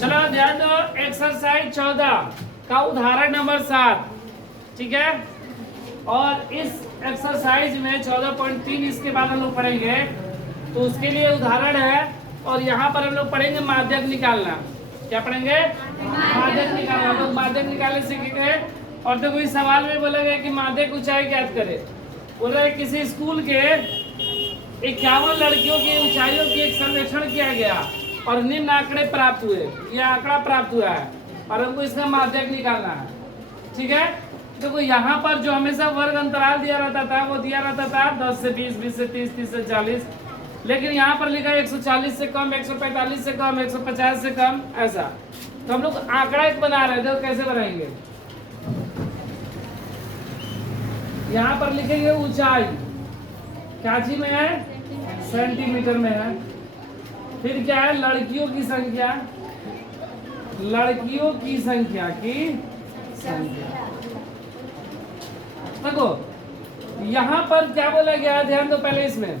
चलो ध्यान दो, एक्सरसाइज 14 का उदाहरण नंबर 7, ठीक है। और इस एक्सरसाइज में 14.3 इसके बाद हम लोग पढ़ेंगे, तो उसके लिए उदाहरण है। और यहाँ पर हम लोग पढ़ेंगे माध्यक निकालना। क्या पढ़ेंगे? माध्यक निकालना। हम लोग माध्यक निकालने सीखेंगे। और देखो इस सवाल में बोला गया कि माध्यक ऊंचाई ज्ञात करे। बोल रहे किसी स्कूल के 51 लड़कियों की ऊंचाइयों की एक सर्वेक्षण किया गया और निम्न आंकड़े प्राप्त हुए। यह आंकड़ा प्राप्त हुआ है और हमको इसका माध्यक निकालना है, ठीक है। देखो यहाँ पर जो हमेशा वर्ग अंतराल दिया रहता था वो दिया रहता था 10 से 20, 20 से 30, 30 से 40। लेकिन यहाँ पर लिखा है 140 से कम, 145 से कम, 150 से कम, ऐसा। तो हम लोग आंकड़ा एक बना रहे हैं, देखो कैसे बनाएंगे। यहाँ पर लिखेंगे ऊंचाई काची में है, सेंटीमीटर में है। फिर क्या है? लड़कियों की संख्या, लड़कियों की संख्या देखो यहाँ पर क्या बोला गया, ध्यान दो पहले इसमें।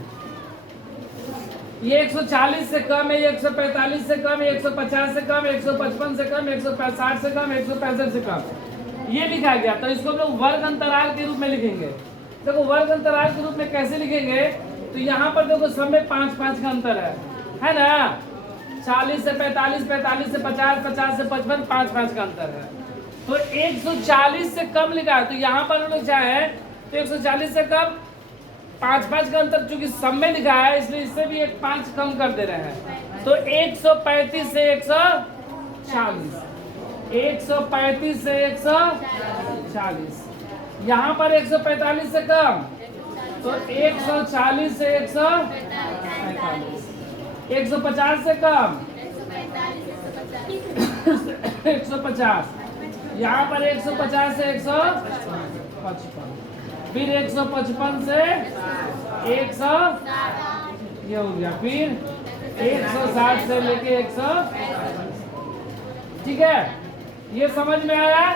ये 140 से कम है, 145 से कम है, 150 से कम, 155 से कम, 160 से कम, 165 से कम, ये लिखा गया। तो इसको हम लोग वर्ग अंतराल के रूप में लिखेंगे। देखो वर्ग अंतराल के रूप में कैसे लिखेंगे, तो यहाँ पर देखो सब में 5-5 का अंतर है ना। 40 से 45, 45 से 50, 50 से 55, 5-5 का अंतर है। तो 140 से कम लिखा है, तो यहाँ पर हम लोग चाहे तो 140 से कम 5-5 का अंतर, चूंकि सब में लिखा है इसलिए इससे भी एक 5 कम कर दे रहे हैं। तो 135 से 140, 135 से 140। यहाँ पर 145 से कम, तो 140 से 145। 150 से कम 150। यहाँ पर 150 से 155। फिर 155 से 100, ये हो गया। फिर 160 से लेके 100, ठीक है। ये समझ में आया।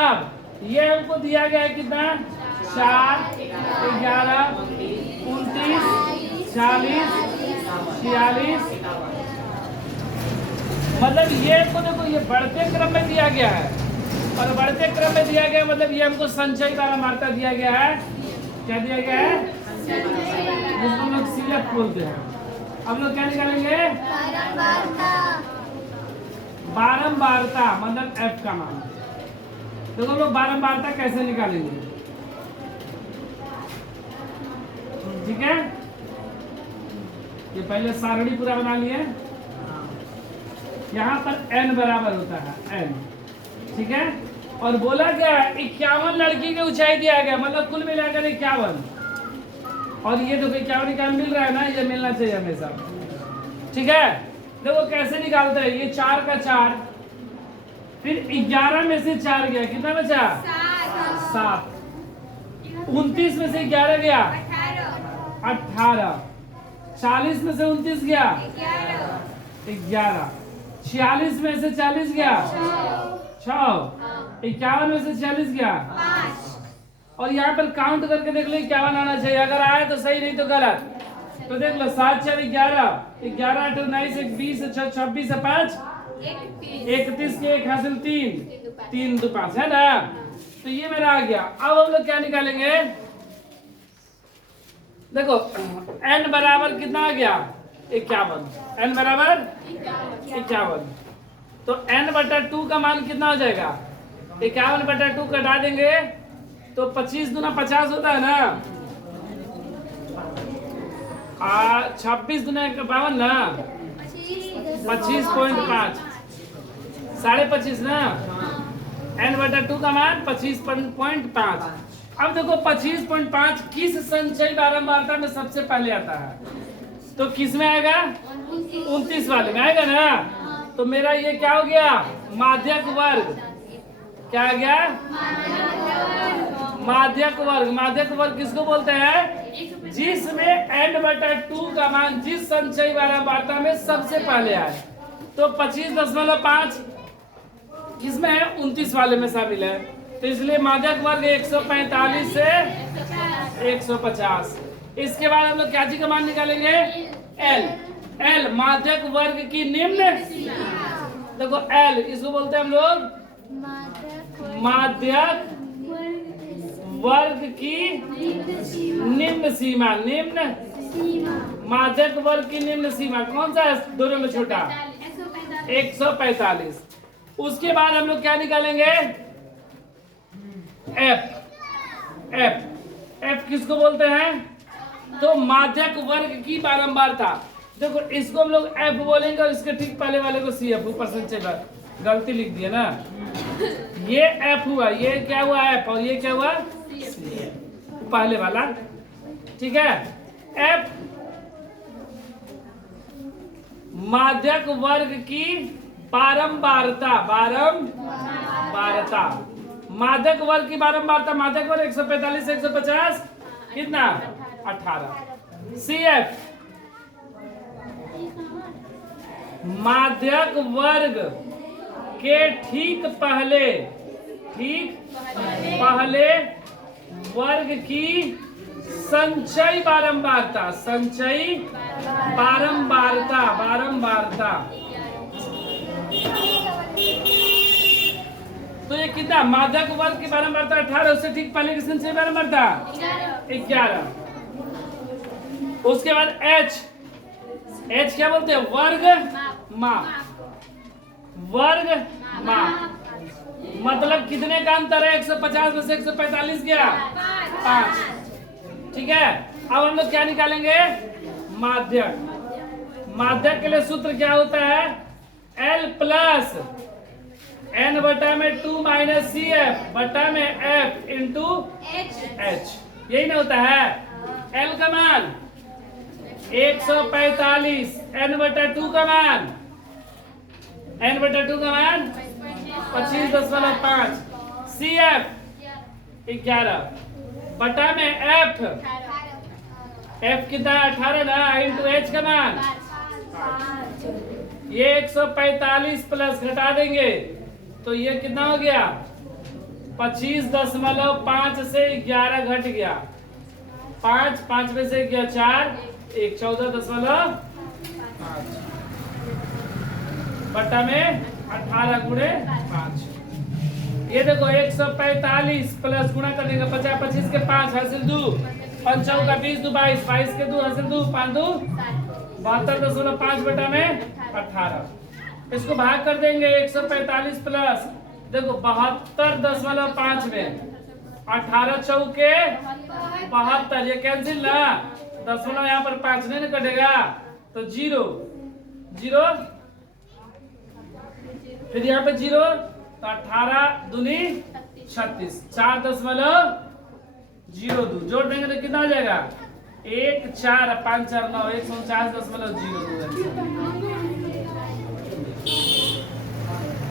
अब ये हमको दिया गया है कितना, 4, 11, 29, 40, 46। मतलब ये हमको देखो ये बढ़ते क्रम में दिया गया है, और बढ़ते क्रम में दिया गया मतलब ये हमको संचयी बारंबारता दिया गया है। क्या दिया गया है? जिसको हम लोग सीएफ बोलते हैं। अब लोग क्या निकालेंगे? बारंबारता, मतलब एफ का मान। देखो हम लोग बारंबारता कैसे निकालेंगे, ठीक है। ये पहले सारणी पूरा बना लिए। यहाँ पर n बराबर होता है n, ठीक है। और बोला गया 51 लड़की की ऊंचाई दिया गया, मतलब कुल मिलाकर 51। और ये देखो 51 मिल रहा है ना, ये मिलना चाहिए हमेशा, ठीक है। देखो कैसे निकालते हैं, ये 4 का 4, फिर 11 में से 4 गया, कितना बचा? 7। 29 में से 11 गया, 18। 40 में से 29 गया, 11। 46 में से 40 गया, 6। 51 में से 46 गया, 5। और यहाँ पर काउंट करके देख लो 51 आना चाहिए। अगर आया तो सही, नहीं तो गलत। तो देख लो 7, 4, 11, 11, 8, 19, 1, 20, 26, 5, 31 के 1 हासिल 3, 3, 2, 5, है ना। तो ये मेरा आ गया। अब हम लोग क्या निकालेंगे, देखो n बराबर कितना आ गया? 51। n बराबर 51। तो n/2 का मान कितना हो जाएगा? 51/2 कटा देंगे तो 25 दूना 50 होता है ना, 26 दूना 52 ना, 25.5, 25.5 ना। n/2 का मान 25.5। अब देखो 25.5 किस संचयी बारंबारता में सबसे पहले आता है, तो किस में आएगा? 29 वाले में आएगा ना। तो मेरा ये क्या हो गया? माध्यक वर्ग। क्या आ गया? माध्यक वर्ग। माध्यक वर्ग किसको बोलते हैं? जिसमें n/2 का मान जिस संचयी बारंबारता में सबसे पहले आए। तो 25.5 किसमें है? 29 वाले में शामिल है। तो इसलिए माध्यक वर्ग 145 से 150। इसके बाद हम लोग क्या चीज का मान निकालेंगे? एल। एल माध्यक वर्ग की निम्न देखो एल, इसको बोलते हैं हम लोग माध्यक वर्ग की निम्न सीमा। निम्न माध्यक वर्ग की निम्न सीमा कौन सा है दोनों में छोटा? 145। उसके बाद हम लोग क्या निकालेंगे? एफ। एफ एफ किसको बोलते हैं? तो माध्यक वर्ग की बारंबारता। देखो इसको हम लोग एफ बोलेंगे और इसके ठीक पहले वाले को सी एफ, ऊपर से चला गलती लिख दिया ना। ये एफ हुआ, ये क्या हुआ एफ, और ये क्या हुआ सी एफ, पहले वाला। ठीक है, एफ माध्यक वर्ग की बारंबारता। बारंबारता माध्यक वर्ग की बारंबारता, माध्यक वर्ग 145 से 150 कितना? 18। सी एफ माध्यक वर्ग के ठीक पहले वर्ग की संचयी बारंबारता। बारंबारता। तो ये कितना? माध्यक वर्ग की बारंबारता 18, उससे ठीक पहले की संचयी बारंबारता 11। उसके बाद एच क्या बोलते हैं? वर्ग माप। मतलब कितने का अंतर है? 150 में से 145 गया 5। ठीक है, अब हम लोग क्या निकालेंगे? माध्यक के लिए सूत्र क्या होता है? L प्लस n बटा में 2 माइनस सी एफ बटा में f इंटू एच। यही ना होता है? L का मान 145, n बटा 2 का मान 25.5, सी एफ 11 बटा में एफ कितना? 18 ना, इंटू एच का मान। ये 145 प्लस घटा देंगे तो ये कितना हो गया? 25.5 से 11 घट गया 5 में से गया 4, 14.5 बटा में 18 गुणे 5। ये देखो 145 प्लस गुणा कर देगा 50, 25 के 5 हासिल 2, 5 का 20, 2 22, 22 के 2 हासिल 2, 5 2 72.5 बटा में 18। इसको भाग कर देंगे 145 प्लस देखो 72.5 में 18 चौके 72, ये कैंसिल ना, दशमलव यहाँ पर 5 नहीं कटेगा तो 0 0, फिर यहाँ पे 0 तो 18 दूनी 36, 4.02 जोड़ देंगे तो कितना हो जाएगा? 1 4 5 4 9 149.02।